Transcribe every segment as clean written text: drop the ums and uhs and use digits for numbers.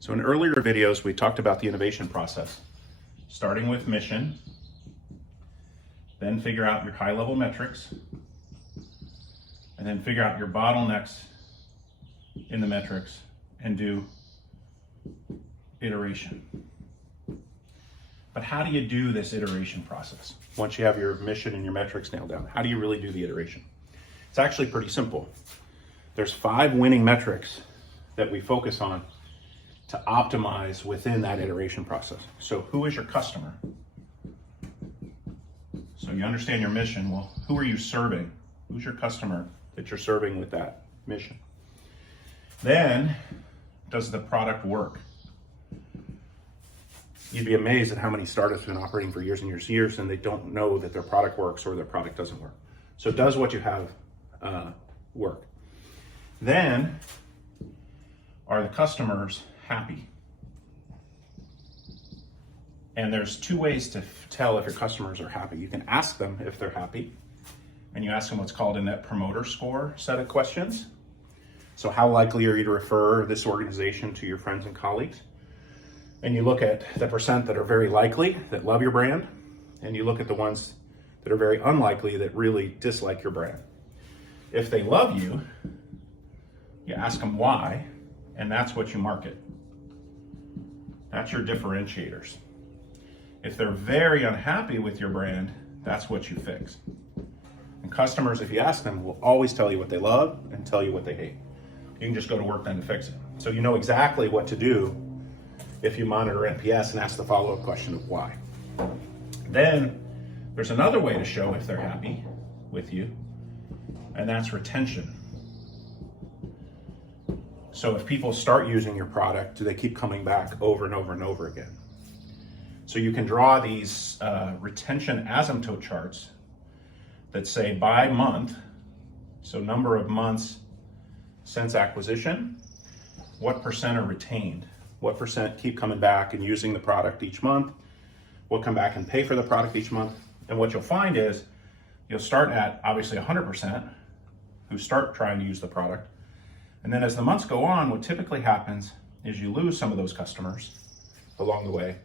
So in earlier videos, we talked about the innovation process, starting with mission, then figure out your high-level metrics, and then figure out your bottlenecks in the metrics and do iteration. But how do you do this iteration process? Once you have your mission and your metrics nailed down, how do you really do the iteration? It's actually pretty simple. There's 5 winning metrics that we focus on to optimize within that iteration process. So who is your customer? So you understand your mission. Well, who are you serving? Who's your customer that you're serving with that mission? Then, does the product work? You'd be amazed at how many startups have been operating for years and years and years, and they don't know that their product works or their product doesn't work. So does what you have work? Then, are the customers happy? And there's 2 ways to tell if your customers are happy. You can ask them if they're happy, and you ask them what's called a Net Promoter Score set of questions. So how likely are you to refer this organization to your friends and colleagues? And you look at the percent that are very likely, that love your brand, and you look at the ones that are very unlikely, that really dislike your brand. If they love you, you ask them why, and that's what you market. That's your differentiators. If they're very unhappy with your brand, that's what you fix. And customers, if you ask them, will always tell you what they love and tell you what they hate. You can just go to work then to fix it. So you know exactly what to do if you monitor NPS and ask the follow-up question of why. Then there's another way to show if they're happy with you, and that's retention. So if people start using your product, do they keep coming back over and over and over again? So you can draw these retention asymptote charts that say by month, so number of months since acquisition, what percent are retained? What percent keep coming back and using the product each month? What come back and pay for the product each month? And what you'll find is you'll start at obviously 100% who start trying to use the product. And then as the months go on, what typically happens is you lose some of those customers along the way,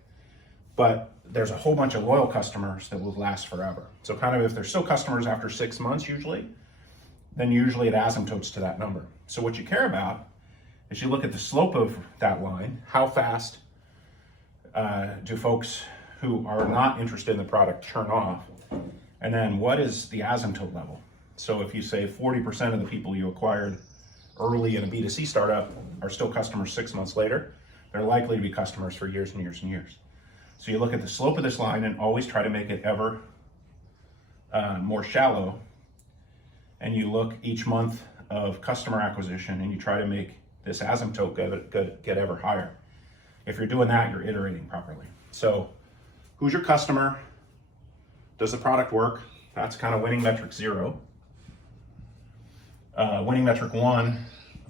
but there's a whole bunch of loyal customers that will last forever. So kind of if they're still customers after 6 months usually, then usually it asymptotes to that number. So what you care about is you look at the slope of that line. How fast do folks who are not interested in the product turn off? And then what is the asymptote level? So if you say 40% of the people you acquired early in a B2C startup are still customers 6 months later, they're likely to be customers for years and years and years. So you look at the slope of this line and always try to make it ever more shallow. And you look each month of customer acquisition and you try to make this asymptote get ever higher. If you're doing that, you're iterating properly. So who's your customer? Does the product work? That's kind of winning metric 0. Winning metric 1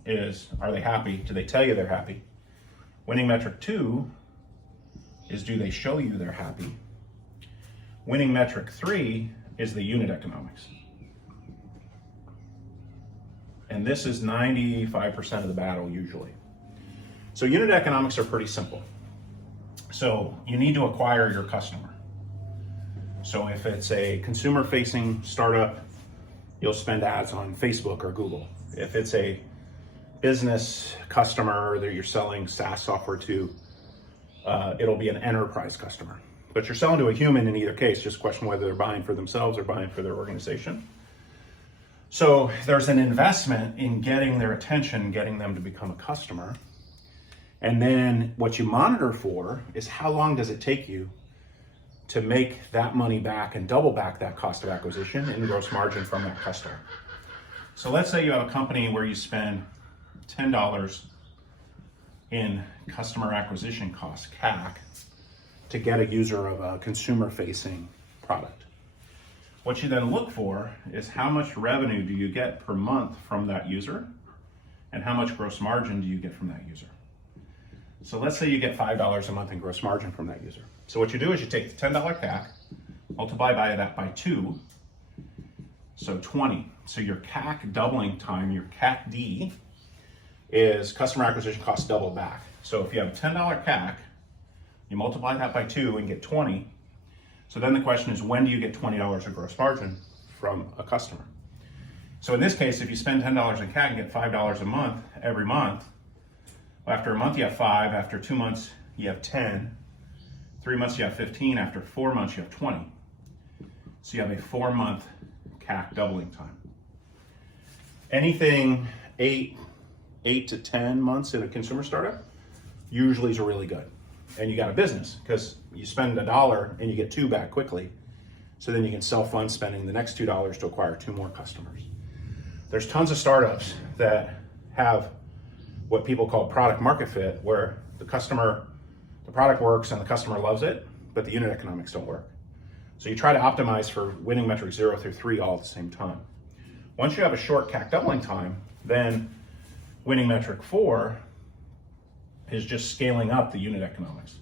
is, are they happy? Do they tell you they're happy? Winning metric 2 is, do they show you they're happy? Winning metric 3 is the unit economics. And this is 95% of the battle usually. So unit economics are pretty simple. So you need to acquire your customer. So if it's a consumer-facing startup, you'll spend ads on Facebook or Google. If it's a business customer that you're selling SaaS software to, it'll be an enterprise customer. But you're selling to a human in either case, just question whether they're buying for themselves or buying for their organization. So there's an investment in getting their attention, getting them to become a customer. And then what you monitor for is how long does it take you to make that money back and double back that cost of acquisition in gross margin from that customer. So let's say you have a company where you spend $10 in customer acquisition costs, CAC, to get a user of a consumer-facing product. What you then look for is how much revenue do you get per month from that user, and how much gross margin do you get from that user. So let's say you get $5 a month in gross margin from that user. So what you do is you take the $10 CAC, multiply by that by 2, so 20. So your CAC doubling time, your CAC D, is customer acquisition costs double back. So if you have $10 CAC, you multiply that by 2 and get 20. So then the question is, when do you get $20 of gross margin from a customer? So in this case, if you spend $10 in CAC and get $5 a month, every month, after a month you have 5, after 2 months you have 10, 3 months you have 15, after 4 months you have 20. So you have a 4-month CAC doubling time. Anything 8 to 10 months in a consumer startup usually is really good. And you got a business because you spend $1 and you get 2 back quickly. So then you can self-fund spending the next $2 to acquire 2 more customers. There's tons of startups that have what people call product market fit, where the product works and the customer loves it, but the unit economics don't work. So you try to optimize for winning metrics 0 through 3 all at the same time. Once you have a short CAC doubling time, then winning metric 4 is just scaling up the unit economics.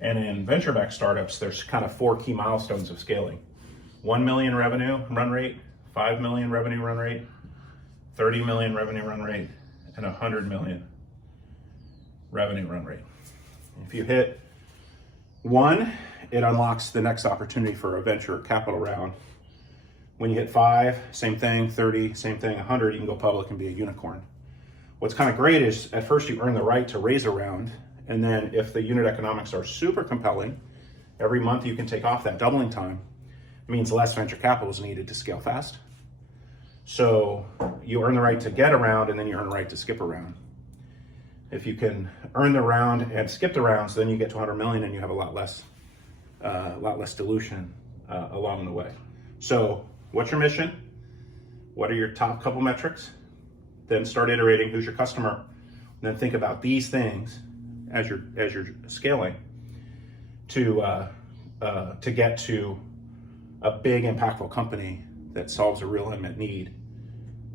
And in venture-backed startups, there's kind of 4 key milestones of scaling. 1 million revenue run rate, 5 million revenue run rate, 30 million revenue run rate, and 100 million revenue run rate. If you hit 1, it unlocks the next opportunity for a venture capital round. When you hit 5, same thing, 30, same thing, 100, you can go public and be a unicorn. What's kind of great is at first you earn the right to raise a round, and then if the unit economics are super compelling, every month you can take off that doubling time. It means less venture capital is needed to scale fast. So you earn the right to get a round, and then you earn the right to skip a round. If you can earn the round and skip the rounds, then you get to 100 million and you have a lot less dilution along the way. So what's your mission? What are your top couple metrics? Then start iterating. Who's your customer? And then think about these things as you're scaling to get to a big, impactful company that solves a real unmet need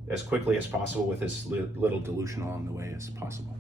as quickly as possible with as little dilution along the way as possible.